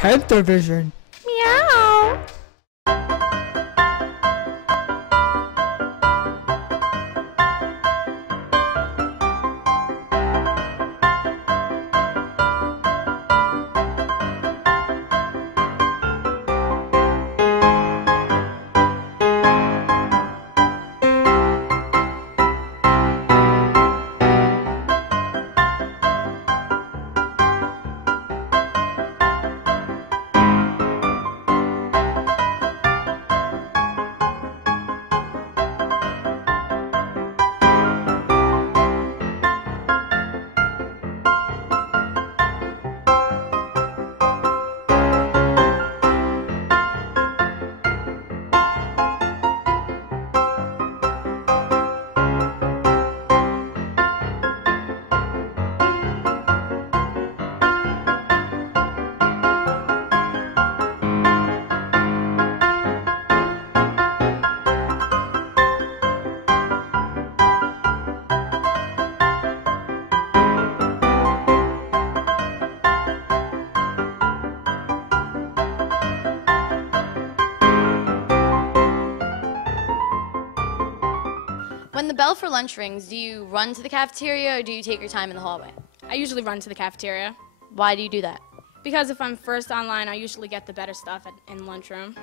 Panthervision. Meow. When the bell for lunch rings, do you run to the cafeteria or do you take your time in the hallway? I usually run to the cafeteria Why do you do that? because if I'm first online, I usually get the better stuff in lunchroom.